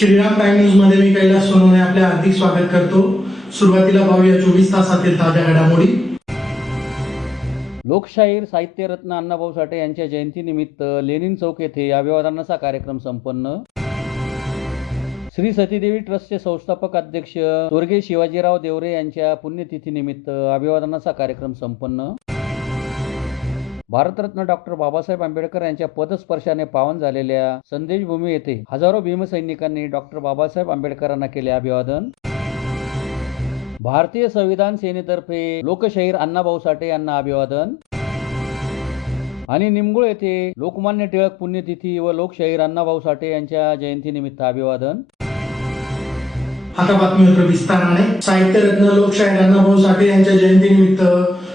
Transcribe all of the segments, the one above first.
Shriram times मध्ये मी कैलास सोनवणे आपले हार्दिक स्वागत करतो। सुरुवातीला पाहूया 24 तासातील ताज्या घडामोडी। लोकशाहीर साहित्यरत्न अण्णाभाऊ साठे यांच्या जयंतीनिमित्त लेनिन चौक येथे अभिवादनाचा कार्यक्रम संपन्न। श्री सतीदेवी ट्रस्टचे संस्थापक अध्यक्ष स्वर्गीय शिवाजीराव देवरे यांच्या पुण्यतिथीनिमित्त अभिवादनाचा कार्यक्रम संपन्न। भारतरत्न डॉक्टर बाबासाहेब आंबेडकर यांच्या पदस्पर्शाने पावन झालेल्या संदेश भूमी येथे हजारो भीमसैनिकांनी डॉक्टर बाबासाहेब आंबेडकरांना केले अभिवादन। भारतीय संविधान सेनेतर्फे लोकशाहीर अण्णाभाऊ साठे यांना अभिवादन। आणि निमगुळ येथे लोकमान्य टिळक पुण्यतिथी व लोकशाहीर अण्णाभाऊ साठे यांच्या जयंतीनिमित्त अभिवादन। आता बातमीपत्र विस्ताराने। साहित्यरत्न लोकशाहीर अण्णाभाऊ साठे यांच्या जयंतीनिमित्त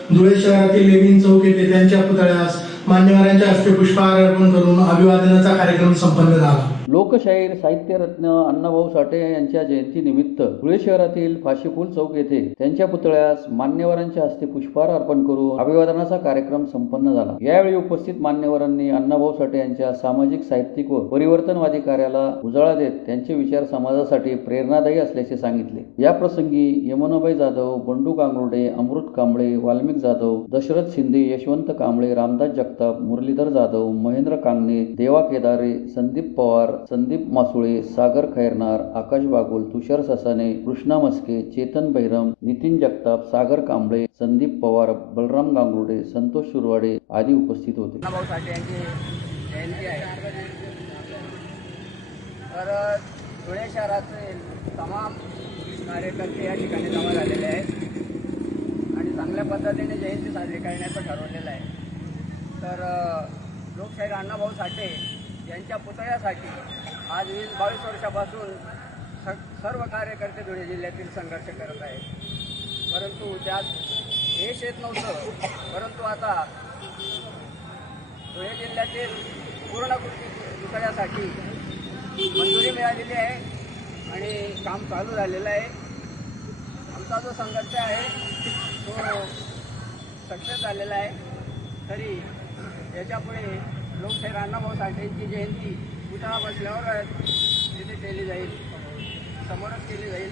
धुळे शहरातील लेनिन चौक येथे त्यांच्या पुतळ्यास मान्यवरांच्या हस्ते पुष्पहार अर्पण करून अभिवादनाचा कार्यक्रम संपन्न झाला। लोकशाहीर साहित्यरत्न अण्णाभाऊ साठे यांच्या जयंतीनिमित्त धुळे शहरातील फाशीपूल चौक येथे त्यांच्या पुतळ्यास मान्यवरांच्या हस्ते पुष्पहार अर्पण करून अभिवादनाचा कार्यक्रम संपन्न झाला। यावेळी उपस्थित मान्यवरांनी अण्णाभाऊ साठे यांच्या सामाजिक, साहित्यिक व परिवर्तनवादी कार्याला उजाळा देत त्यांचे विचार समाजासाठी प्रेरणादायी असल्याचे सांगितले। या प्रसंगी यमुनाबाई जाधव, बंडू कांगुर्डे, अमृत कांबळे, वाल्मिक जाधव, दशरथ शिंदे, यशवंत कांबळे, रामदास जगताप, मुरलीधर जाधव, महेंद्र कांगणे, देवा केदारे, संदीप पवार, संदीप मासुळे, सागर खैरनार, आकाश बागुल, तुषार ससाने, कृष्णा मस्के, चेतन बैरम, नितीन जगताप, सागर कांबळे, संदीप पवार, बलराम गांगुर्डे, संतोष सुरवाडे आदी उपस्थित होते। अण्णाभाऊ साठे यांची जयंती आहे, तर धुळे शहराचे तमाम कार्यकर्ते या ठिकाणी जमा झालेले आहेत आणि चांगल्या पद्धतीने जयंती साजरी करण्याचं ठरवलेलं आहे। तर लोकशाहीर अण्णाभाऊ साठे यांच्या पुतळ्यासाठी आज 20-22 वर्षापासून सर्व कार्यकर्ते धुळे जिल्ह्यातील संघर्ष करत आहेत, परंतु त्यात यश येत नव्हतं। परंतु आता धुळे जिल्ह्यातील पूर्ण पुतळ्यासाठी मंजुरी मिळालेली आहे आणि काम चालू झालेलं आहे। आमचा जो संघर्ष आहे तो सक्सेस झालेला आहे। तरी याच्यापुढे लोकशाहीर अण्णाभाऊ साठेंची जयंती पुतळा बसल्यावर तिथे केली जाईल, समोरच केली जाईल।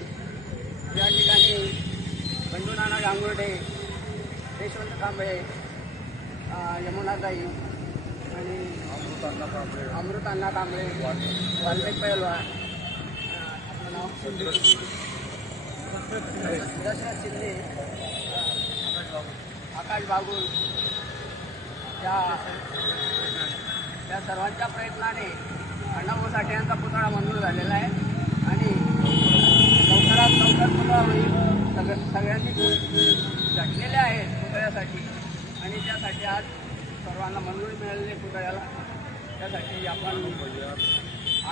या ठिकाणी बंडूनाना गांगुर्डे, यशवंत कांबळे, यमुनाताई आणि अमृतांना कांबळे, वाल्मिक पैलवान, दशरथ शिंदे, आकाश बागुल त्या सर्वांच्या प्रयत्नाने अण्णाभाऊ साठे यांचा पुतळा मंजूर झालेला आहे आणि लवकरात लवकर पुतळा होईल। सगळ्यांनी झटलेले आहेत पुतळ्यासाठी आणि त्यासाठी आज सर्वांना मंजुरी मिळालेली आहे पुतळ्याला। त्यासाठी आपण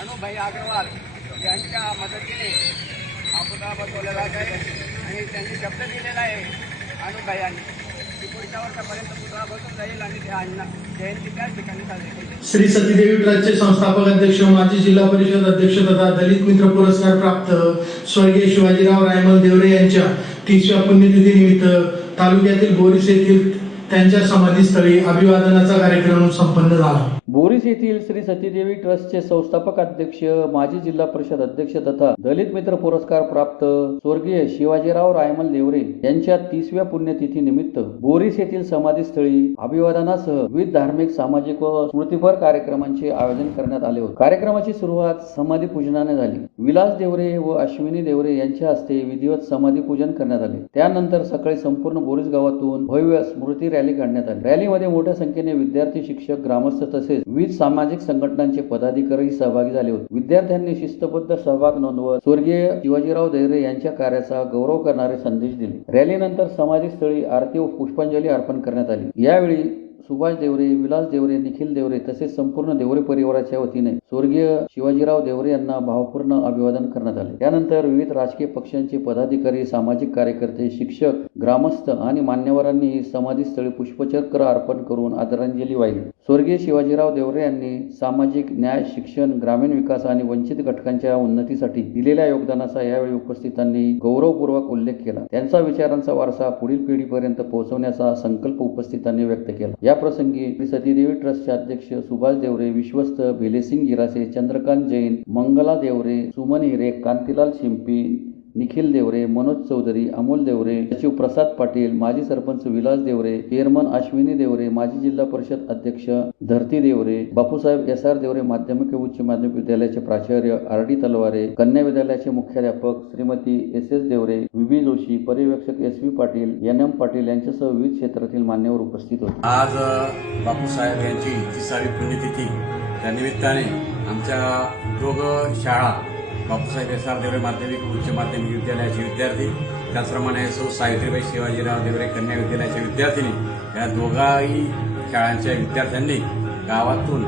अनुभाई अग्रवाल यांच्या मदतीने हा पुतळा बसवलेला आहे आणि त्यांनी शब्द दिलेला आहे अनुभाईंनी की पुढच्या वर्षापर्यंत पुतळा बसून जाईल आणि त्या जयंती त्याच ठिकाणी साजरी केली। श्री सतीदेवी ट्रस्टचे संस्थापक अध्यक्ष, माजी जिल्हा परिषद अध्यक्ष तथा दलित मित्र पुरस्कार प्राप्त स्वर्गीय शिवाजीराव रायमल देवरे यांच्या 30व्या पुण्यतिथीनिमित्त तालुक्यातील बोरीस येथील त्यांच्या समाधीस्थळी अभिवादनाचा कार्यक्रम संपन्न झाला। बोरीस येथील श्री सतीदेवी ट्रस्टचे संस्थापक अध्यक्ष, माजी जिल्हा परिषद अध्यक्ष तथा दलित मित्र पुरस्कार प्राप्त स्वर्गीय शिवाजीराव रायमल देवरे यांच्या 30व्या पुण्यतिथी निमित्त बोरीस येथील समाधीस्थळी अभिवादनासह विविध धार्मिक, सामाजिक व स्मृतिपर कार्यक्रमांचे आयोजन करण्यात आले होते। कार्यक्रमाची सुरुवात समाधी पूजनाने झाली। विलास देवरे व अश्विनी देवरे यांच्या हस्ते विधिवत समाधी पूजन करण्यात आले। त्यानंतर सकाळी संपूर्ण बोरीस गावातून भव्य स्मृती रॅली काढण्यात आली। रॅलीमध्ये मोठ्या संख्येने विद्यार्थी, शिक्षक, ग्रामस्थ तसेच विविध सामाजिक संघटनांचे पदाधिकारी सहभागी झाले होते। विद्यार्थ्यांनी शिस्तबद्ध सहभाग नोंदवत स्वर्गीय शिवाजीराव देवरे यांच्या कार्याचा गौरव करणारे संदेश दिले। रॅलीनंतर समाधीस्थळी आरती व पुष्पांजली अर्पण करण्यात आली। यावेळी सुभाष देवरे, विलास देवरे, निखिल देवरे तसेच संपूर्ण देवरे परिवाराच्या वतीने स्वर्गीय शिवाजीराव देवरे यांना भावपूर्ण अभिवादन करण्यात आले। त्यानंतर विविध राजकीय पक्षांचे पदाधिकारी, सामाजिक कार्यकर्ते, शिक्षक, ग्रामस्थ आणि मान्यवरांनी समाधीस्थळी पुष्पचक्र अर्पण करून आदरांजली वाहिली। स्वर्गीय शिवाजीराव देवरे यांनी सामाजिक न्याय, शिक्षण, ग्रामीण विकास आणि वंचित घटकांच्या उन्नतीसाठी दिलेल्या योगदानाचा यावेळी उपस्थितांनी गौरवपूर्वक उल्लेख केला। त्यांचा विचारांचा वारसा पुढील पिढीपर्यंत पोहोचवण्याचा संकल्प उपस्थितांनी व्यक्त केला। या प्रसंगी श्री सतीदेवी ट्रस्टचे अध्यक्ष सुभाष देवरे, विश्वस्त भेलेसिंग गिरासे, चंद्रकांत जैन, मंगला देवरे, सुमन हिरे, कांतीलाल शिंपी, निखिल देवरे, मनोज चौधरी, अमोल देवरे, सचिव प्रसाद पाटील, माजी सरपंच विलास देवरे, चेअरमन अश्विनी देवरे, माजी जिल्हा परिषद अध्यक्ष धरती देवरे, बापूसाहेब SR देवरे माध्यमिक व उच्च माध्यमिक विद्यालयाचे प्राचार्य RD तलवारे, कन्या विद्यालयाचे मुख्याध्यापक श्रीमती SS देवरे, VB जोशी, पर्यवेक्षक SV पाटील, NM पाटील यांच्यासह विविध क्षेत्रातील मान्यवर उपस्थित होते. आज बापूसाहेब यांची 30वी पुण्यतिथी त्यानिमित्ताने आमच्या दोघं शाळा बापूसाहेब SR देवरे माध्यमिक उच्च माध्यमिक विद्यालयाचे विद्यार्थी, त्याचप्रमाणे सौ सावित्रीबाई शिवाजीराव देवरे कन्या विद्यालयाच्या विद्यार्थिनी या दोघाही शाळांच्या विद्यार्थ्यांनी गावातून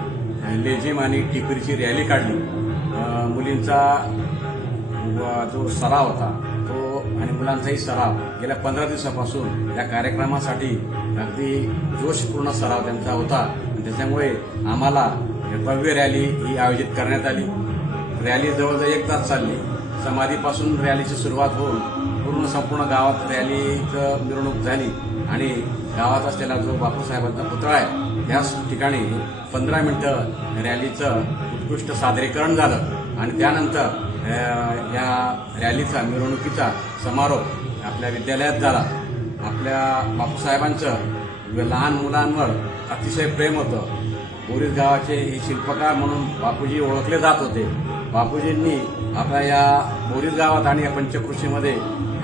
लेझिम आणि टिपरीची रॅली काढली. मुलींचा जो सराव होता तो आणि मुलांचाही सराव गेल्या 15 दिवसापासून या कार्यक्रमासाठी अगदी जोशपूर्ण सराव त्यांचा होता. त्याच्यामुळे आम्हाला भव्य रॅली ही आयोजित करण्यात आली. रॅली जवळजवळ 1 तास चालली. समाधीपासून रॅलीची सुरुवात होऊन पूर्ण संपूर्ण गावात रॅलीचं मिरवणूक झाली आणि गावात असलेला जो बापूसाहेबांचा पुतळा आहे त्याच ठिकाणी 15 मिनिटं रॅलीचं उत्कृष्ट सादरीकरण झालं आणि त्यानंतर या रॅलीचा मिरवणुकीचा समारोप आपल्या विद्यालयात झाला. आपल्या बापूसाहेबांचं लहान मुलांवर अतिशय प्रेम होतं. बोरीस गावाचे हे शिल्पकार म्हणून बापूजी ओळखले जात होते. बापूजींनी आपल्या या बोरीस गावात आणि या पंचकृषीमध्ये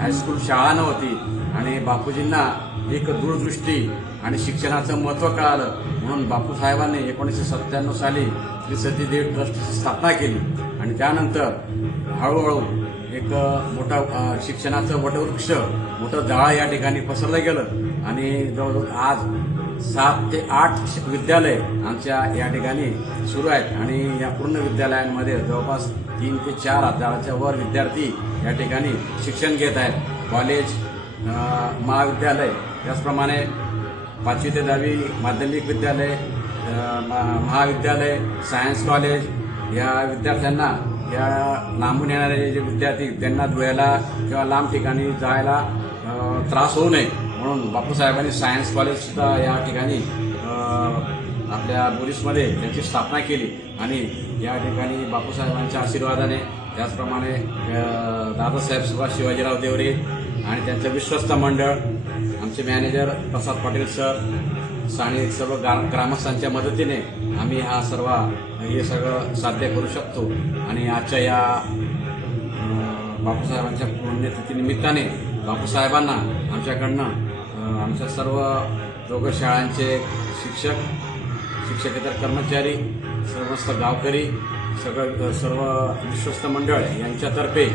हायस्कूल शाळा नव्हती आणि बापूजींना एक दूरदृष्टी आणि शिक्षणाचं महत्त्व कळालं म्हणून बापूसाहेबांनी 1997 साली श्री सतीदेवी ट्रस्टची स्थापना केली आणि त्यानंतर हळूहळू एक मोठा शिक्षणाचं वटवृक्ष मोठं जाळं या ठिकाणी पसरलं गेलं आणि जवळजवळ आज 7 ते 8 विद्यालय आमच्या या ठिकाणी सुरू आहेत आणि या पूर्ण विद्यालयांमध्ये जवळपास 3 ते 4 हजाराच्या वर विद्यार्थी या ठिकाणी शिक्षण घेत आहेत. कॉलेज, महाविद्यालय, त्याचप्रमाणे 5वी ते 10वी माध्यमिक विद्यालय, महाविद्यालय, सायन्स कॉलेज या विद्यार्थ्यांना या लांबून येणारे जे विद्यार्थी त्यांना धुळ्याला किंवा लांब ठिकाणी जायला त्रास होऊ नये म्हणून बापूसाहेबांनी सायन्स कॉलेजसुद्धा या ठिकाणी आपल्या बोरीसमध्ये त्यांची स्थापना केली आणि या ठिकाणी बापूसाहेबांच्या आशीर्वादाने त्याचप्रमाणे दादासाहेब सुभाष शिवाजीराव देवरे आणि त्यांचं विश्वस्त मंडळ, आमचे मॅनेजर प्रसाद पाटील सर, स्थानिक सर्व ग्रामस्थांच्या मदतीने आम्ही हे सगळं साध्य करू शकतो आणि आजच्या या बापूसाहेबांच्या पुण्यतिथीनिमित्ताने बापूसाहेबांना आमच्याकडनं आमच्या सर्व दोघं शाळांचे शिक्षक, शिक्षकेतर कर्मचारी, समस्त गावकरी, सर्व विश्वस्त मंडळ यांच्यातर्फे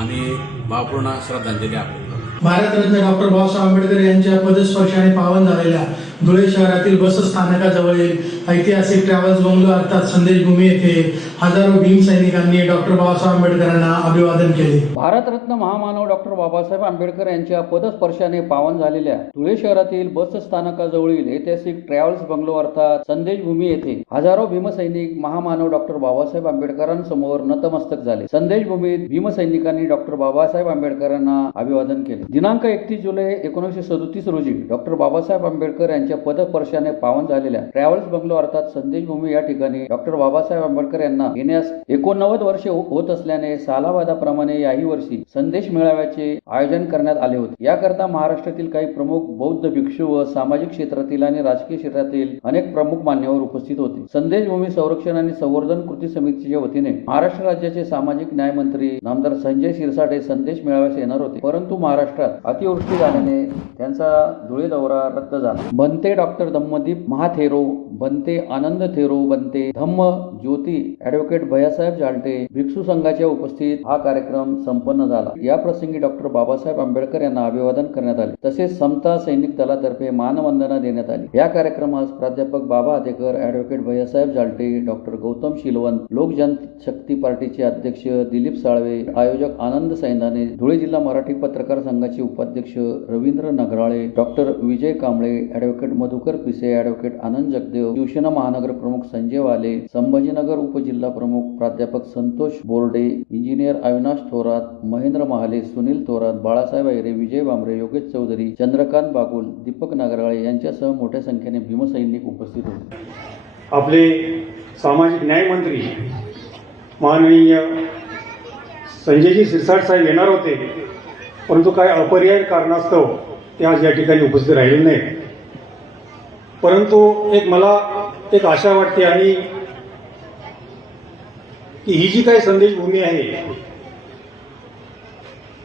आम्ही भावपूर्ण श्रद्धांजली अर्पण करतो. भारतरत्न डॉक्टर बाबासाहेब आंबेडकर यांच्या पदस्पर्शाने पावन झालेल्या धुळे शहरातील बस स्थानकाजवळील ऐतिहासिक ट्रॅव्हल्स बंगलो अर्थात संदेशभूमी येथे हजारो भीमसैनिकांनी डॉक्टर बाबासाहेब आंबेडकरांना अभिवादन केले. भारतरत्न महामानव डॉक्टर बाबासाहेब आंबेडकर यांच्या पदस्पर्शाने पावन झालेल्या धुळे शहरातील बस स्थानकाजवळील ऐतिहासिक ट्रॅव्हल्स बंगलो अर्थात संदेशभूमी येथे हजारो भीमसैनिक महामानव डॉक्टर बाबासाहेब आंबेडकरांसमोर नतमस्तक झाले. संदेशभूमीत भीमसैनिकांनी डॉक्टर बाबासाहेब आंबेडकरांना अभिवादन केले. दिनांक 31 जुलै 1937 रोजी डॉक्टर बाबासाहेब आंबेडकर यांच्या पदस्पर्शाने पावन झालेल्या ट्रॅव्हल्स बंगलो अर्थात संदेशभूमी या ठिकाणी डॉक्टर बाबासाहेब आंबेडकर यांना येण्यास 89 वर्षे होत असल्याने सालाबादाप्रमाणे याही वर्षी संदेश मेळाव्याचे आयोजन करण्यात आले होते. याकरता महाराष्ट्रातील काही प्रमुख बौद्ध भिक्षू व सामाजिक क्षेत्रातील आणि राजकीय क्षेत्रातील अनेक प्रमुख मान्यवर उपस्थित होते. संदेशभूमी संरक्षण आणि संवर्धन कृती समितीच्या वतीने महाराष्ट्र राज्याचे सामाजिक न्याय मंत्री नामदार संजय शिरसाटे संदेश मेळाव्यास येणार होते, परंतु महाराष्ट्रात अतिवृष्टी झाल्याने त्यांचा धुळे दौरा रद्द झाला. बनते डॉक्टर धम्मदीप महाथेरो, बनते आनंद थेरो, बनते धम्म ज्योती, ॲडव्होकेट भैयासाहेब जालटे भिक्षू संघाच्या उपस्थित हा कार्यक्रम संपन्न झाला. या प्रसंगी डॉक्टर बाबासाहेब आंबेडकर यांना अभिवादन करण्यात आले. तसेच समता सैनिक दलातर्फे मानवंदना देण्यात आली. या कार्यक्रमास प्राध्यापक बाबा आदेकर, ॲडव्होकेट भैयासाहेब जालटे, डॉक्टर गौतम शिलवंत, लोक जनशक्ती पार्टीचे अध्यक्ष दिलीप साळवे, आयोजक आनंद सैंदाने, धुळे जिल्हा मराठी पत्रकार संघाचे उपाध्यक्ष रवींद्र नगराळे, डॉक्टर विजय कांबळे, ॲडव्होकेट मधुकर पिसे, ॲडव्होकेट आनंद जगदेव, शिवसेना महानगर प्रमुख संजय वाले, संभाजीनगर उपजिल्हा प्रमुख प्राध्यापक संतोष बोर्डे, इंजिनियर अविनाश थोरात, महेंद्र महाले, सुनील थोरात, बाळासाहेब ऐरे, विजय भांबरे, योगेश चौधरी, चंद्रकांत बागुल, दीपक नागराळे यांच्यासह मोठ्या संख्येने भीमसैनिक उपस्थित होते. आपले सामाजिक न्याय मंत्री माननीय संजयजी शिरसाट साहेब येणार होते, परंतु काय अपरिहार्य कारणास्तव ते आज या ठिकाणी उपस्थित राहिले नाहीत. परंतु मला एक आशा वाटते आणि की ही जी काही संदेशभूमी आहे,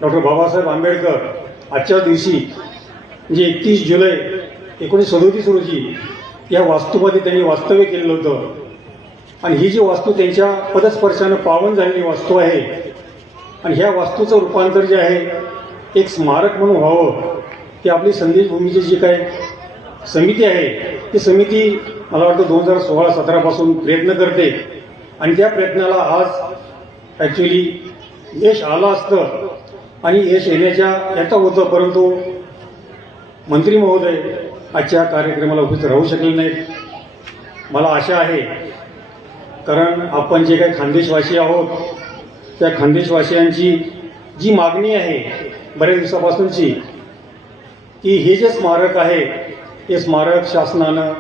डॉक्टर बाबासाहेब आंबेडकर आजच्या दिवशी जे 31 जुलै 1937 रोजी या वास्तूमध्ये त्यांनी वास्तव्य केलेलं होतं आणि ही जी वास्तू त्यांच्या पदस्पर्शानं पावन झालेली वास्तू आहे आणि ह्या वास्तूचं रूपांतर जे आहे एक स्मारक म्हणून व्हावं, ती आपली संदेशभूमीची जी काही समिती आहे ती समिती मला वाटतं 2016-17 पासून प्रयत्न करते आणि त्या प्रयत्नाला आज ॲक्च्युली यश आलं असतं आणि यश येण्याच्या याचं होतं, परंतु मंत्री महोदय आजच्या कार्यक्रमाला उपस्थित राहू शकले नाहीत. मला आशा आहे, कारण आपण जे काही खानदेशवासी आहोत त्या खानदेशवासियांची जी मागणी आहे बऱ्याच दिवसापासूनची, की हे जे स्मारक आहे हे स्मारक शासनानं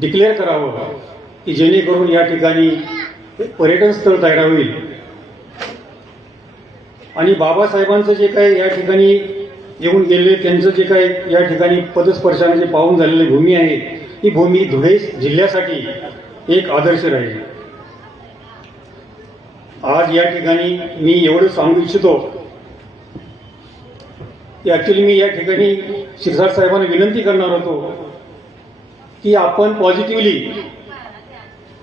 डिक्लेअर करावं, की जेणेकरून या ठिकाणी पर्यटन स्थळ तयार होईल आणि बाबासाहेबांचं जे काही या ठिकाणी येऊन गेले त्यांचं जे काही या ठिकाणी पदस्पर्शाने जे पाहून झालेली भूमी आहे ही भूमी धुळे जिल्ह्यासाठी एक आदर्श राहील. आज या ठिकाणी मी एवढं सांगू इच्छितो की ॲक्च्युली मी या ठिकाणी शिरसाट साहेबांना विनंती करणार होतो की आपण पॉझिटिव्हली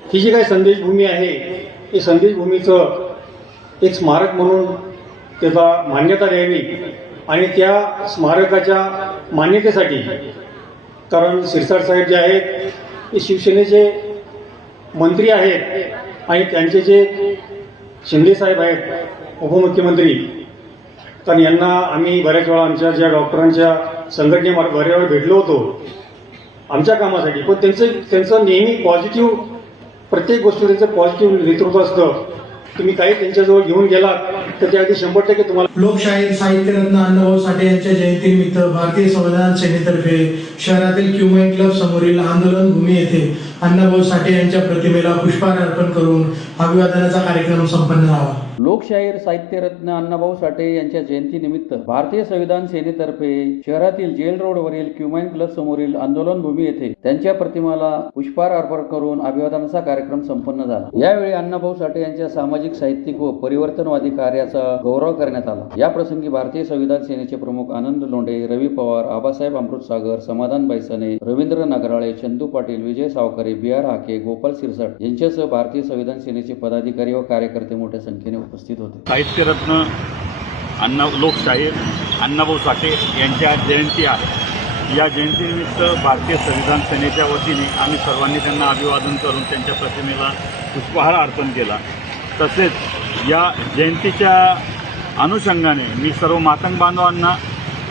ही जी काही संदेशभूमी आहे ही संदेशभूमीचं एक स्मारक म्हणून त्याला मान्यता द्यावी आणि त्या स्मारकाच्या मान्यतेसाठी, कारण शिरसाट साहेब जे आहेत ते शिवसेनेचे मंत्री आहेत आणि त्यांचे जे शिंदे साहेब आहेत उपमुख्यमंत्री, कारण यांना आम्ही बऱ्याच वेळा आमच्या ज्या डॉक्टरांच्या संघटनेमार्फत बऱ्याच वेळा भेटलो होतो आमच्या कामासाठी, पण त्यांचं नेहमी पॉझिटिव्ह, प्रत्येक गोष्टी त्यांचं पॉझिटिव्ह नेतृत्व असतं. तुम्ही काही त्यांच्याजवळ घेऊन गेलात तर ते अगदी 100% तुम्हाला. लोकशाहीर साहित्यरत्न अण्णाभाऊ साठे यांच्या जयंतीनिमित्त भारतीय संविधान सेनेतर्फे शहरातील क्युमाइन क्लब समोरील आंदोलन भूमी येथे अण्णाभाऊ साठे यांच्या प्रतिमेला पुष्पहार अर्पण करून अभिवादनाचा कार्यक्रम संपन्न झाला. लोकशाहीर साहित्यरत्न अण्णाभाऊ साठे यांच्या जयंतीनिमित्त भारतीय संविधान सेनेतर्फे शहरातील जेल रोडवरील क्युमाइन क्लब समोरील आंदोलन भूमी येथे त्यांच्या प्रतिमेला पुष्पहार अर्पण करून अभिवादनाचा कार्यक्रम संपन्न झाला. यावेळी अण्णाभाऊ साठे यांच्या सामाजिक, साहित्यिक व परिवर्तनवादी कार्याचा गौरव करण्यात आला. या प्रसंगी भारतीय संविधान सेनेचे प्रमुख आनंद लोंढे, रवी पवार, आबासाहेब अमृतसागर, समाधान बैसने, रवींद्र नागराळे, चंदू पाटील, विजय सावकरे, बी.आर. हाके, गोपाल सिरसाट यांच्यासह भारतीय संविधान सेनेचे पदाधिकारी व कार्यकर्ते मोठ्या संख्येने उपस्थित होते. साहित्यरत्न लोकशाहीर अण्णाभाऊ साठे यांच्या जयंती आहे. या जयंतीनिमित्त भारतीय संविधान सेनेच्या वतीने आम्ही सर्वांनी त्यांना अभिवादन करून त्यांच्या प्रतिमेला पुष्पहार अर्पण केला. तसेच या जयंतीच्या अनुषंगाने मी सर्व मातंग बांधवांना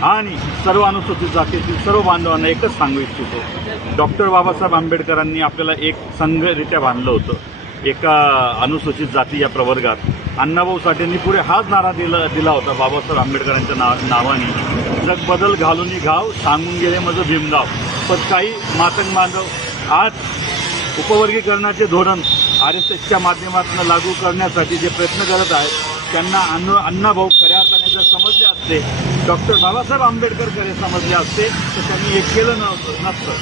आणि सर्व अनुसूचित जातीतील सर्व बांधवांना एकच सांगू इच्छितो, डॉक्टर बाबासाहेब आंबेडकरांनी आपल्याला एक संघरित्या बांधलं होतं एका अनुसूचित जाती या प्रवर्गात. अण्णाभाऊ साठेंनी पुढे हाच नारा दिला होता बाबासाहेब आंबेडकरांच्या नावाने, जग बदल घालूनी घाव सांगून गेले माझं भीमगाव. पण काही मातंग बांधव आज उपवर्गीकरणाचे धोरण RSSच्या माध्यमातून लागू करण्यासाठी जे प्रयत्न करत आहेत त्यांना अण्णाभाऊ खऱ्या अर्थाने जर समजले असते, डॉक्टर बाबासाहेब आंबेडकर खरे समजले असते तर त्यांनी हे केलं नसतं.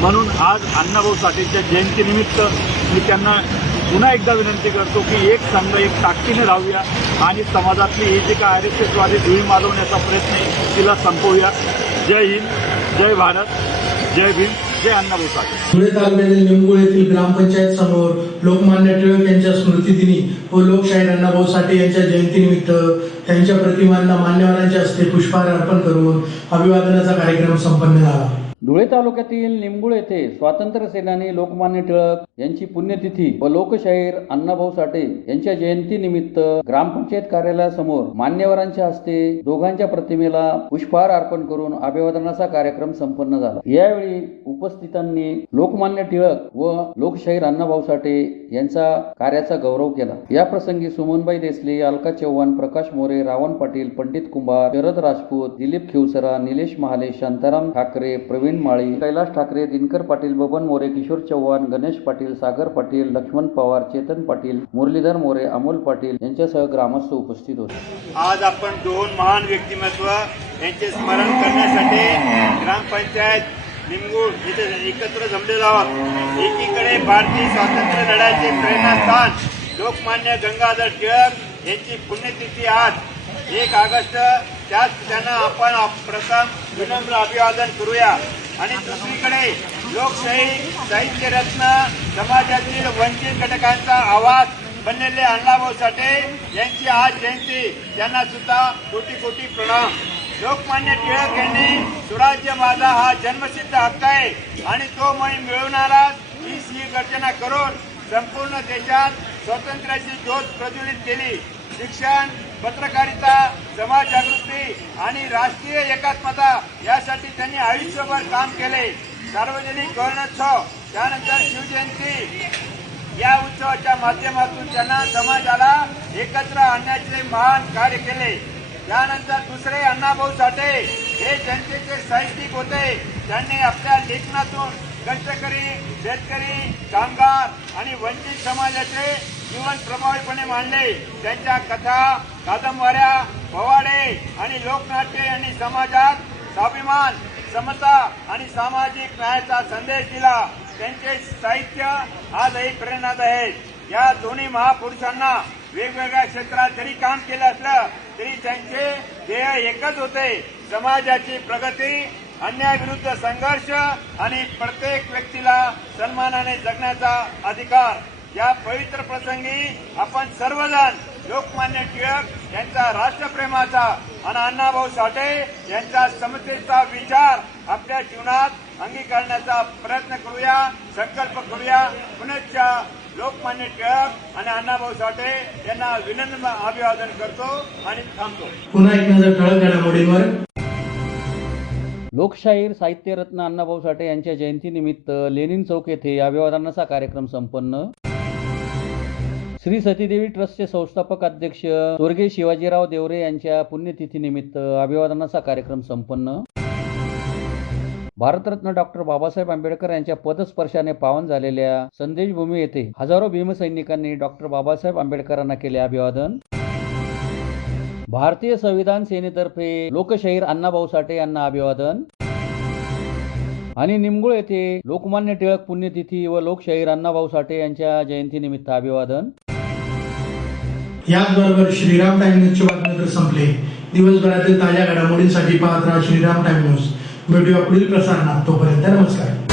म्हणून आज अण्णाभाऊ साठेंच्या जयंतीनिमित्त मी त्यांना पुन्हा एकदा विनंती करतो की एक संघ, एक ताकदीने राहूया आणि समाजातली ही जी काय RSSवादी धुळी मालवण्याचा प्रयत्न आहे तिला संपवूया. जय हिंद, जय भारत, जय भीम, जय अण्णाभाऊ साठे. धुळे तालुक्यातील निमगुळ येथील ग्रामपंचायत समोर लोकमान्य टिळक यांच्या स्मृतिदिनी व लोकशाहीर अण्णाभाऊ साठे यांच्या जयंतीनिमित्त त्यांच्या प्रतिमांना मान्यवरांच्या हस्ते पुष्पहार अर्पण करून अभिवादनाचा कार्यक्रम संपन्न झाला. धुळे तालुक्यातील निमगुळ येथे स्वातंत्र्य सेनानी लोकमान्य टिळक यांची पुण्यतिथी व लोकशाहीर अण्णाभाऊ साठे यांच्या जयंतीनिमित्त ग्रामपंचायत कार्यालयासमोर मान्यवरांच्या हस्ते दोघांच्या प्रतिमेला पुष्पहार अर्पण करून अभिवादनाचा कार्यक्रम संपन्न झाला। यावेळी उपस्थितांनी लोकमान्य टिळक व लोकशाहीर अण्णाभाऊ साठे यांचा कार्याचा गौरव केला। या प्रसंगी सुमनबाई देसले, अलका चव्हाण, प्रकाश मोरे, रावण पाटील, पंडित कुंभार, शरद राजपूत, दिलीप खिवसरा, निलेश महाले, शांताराम ठाकरे, प्रवीण माळी, कैलास ठाकरे, दिनकर पाटील, बबन मोरे, किशोर चव्हाण, गणेश पाटील, सागर पाटील, लक्ष्मण पवार, चेतन पाटील, मुरलीधर मोरे, अमोल पाटील यांच्यासह ग्रामस्थ उपस्थित होते। आज आपण दोन महान व्यक्तिमत्व यांचे स्मरण करण्यासाठी ग्रामपंचायत निमगुळ येथे एकत्र जमलेलो आहोत। एकीकडे भारतीय स्वातंत्र्य लढ्याचे प्रेरणास्थान लोकमान्य गंगाधर टिळक यांची पुण्यतिथी आज 1 ऑगस्ट, त्याच त्यांना आपण प्रथम विनम्र अभिवादन करूया। आणि दुसरीकडे लोकशाही साहित्यरत्न समाजातील वंचित घटकांचा आवाज बनलेले अण्णाभाऊ साठे यांची आज जयंती, त्यांना सुद्धा कोटी कोटी प्रणाम। लोकमान्य टिळक यांनी स्वराज्य माझा हा जन्मसिद्ध हक्क आहे आणि तो मिळवणारा ही गर्जना करून संपूर्ण देशात स्वातंत्र्याची ज्योत प्रज्वलित केली। शिक्षण, पत्रकारिता, समाज जागृती आणि राष्ट्रीय एकात्मता यासाठी त्यांनी आयुष्यभर काम केले। सार्वजनिक गणेशोत्सव, त्यानंतर शिवजयंती या उत्सवाच्या माध्यमातून त्यांना समाजाला एकत्र आणण्याचे महान कार्य केले। त्यानंतर दुसरे अण्णाभाऊ साठे हे जनतेचे साहित्यिक होते। त्यांनी आपल्या लेखनातून कष्टकरी, शेतकरी, कामगार आणि वंचित समाजाचे जीवन प्रभावीपणे मांडले। त्यांच्या कथा, कादंबऱ्या, पोवाडे आणि लोकनाट्य यांनी समाजात स्वाभिमान, समता आणि सामाजिक न्यायाचा संदेश दिला। त्यांचे साहित्य आजही प्रेरणादायी आहे। या दोन्ही महापुरुषांना वेगवेगळ्या क्षेत्रात जरी काम केलं असलं तरी त्यांचे ध्येय एकच होते, समाजाची प्रगती, अन्यायाविरुद्ध संघर्ष आणि प्रत्येक व्यक्तीला सन्मानाने जगण्याचा अधिकार। या पवित्र प्रसंगी आपण सर्वजण लोकमान्य टिळक यांचा राष्ट्रप्रेमाचा आणि अण्णाभाऊ साठे यांचा समतेचा विचार आपल्या जीवनात अंगीकारण्याचा प्रयत्न करूया, संकल्प करूया। पुनश्च लोकमान्य टिळक आणि अण्णाभाऊ साठे यांना विनम्र अभिवादन करतो आणि थांबतो। पुन्हा एक नजर ठळक घडामोडींवर। लोकशाहीर साहित्यरत्न अण्णाभाऊ साठे यांच्या जयंतीनिमित्त लेनिन चौक येथे अभिवादनाचा कार्यक्रम संपन्न। श्री सतीदेवी ट्रस्टचे संस्थापक अध्यक्ष स्वर्गीय शिवाजीराव देवरे यांच्या पुण्यतिथीनिमित्त अभिवादनाचा कार्यक्रम संपन्न। भारतरत्न डॉक्टर बाबासाहेब आंबेडकर यांच्या पदस्पर्शाने पावन झालेल्या संदेशभूमी येथे हजारो भीमसैनिकांनी डॉक्टर बाबासाहेब आंबेडकरांना केले अभिवादन। भारतीय संविधान सेनेतर्फे लोकशाहीर अण्णाभाऊ साठे यांना अभिवादन। आणि निमगुळ येथे लोकमान्य टिळक पुण्यतिथी व लोकशाहीर अण्णाभाऊ साठे यांच्या जयंतीनिमित्त अभिवादन। याचबरोबर श्रीराम टाइम न्यूजचे बातमीपत्र संपले। दिवसभरातील ताज्या घडामोडींसाठी पाहत राहा श्रीराम टाइम न्यूज। भेटूया पुढील प्रसारणात, तोपर्यंत नमस्कार।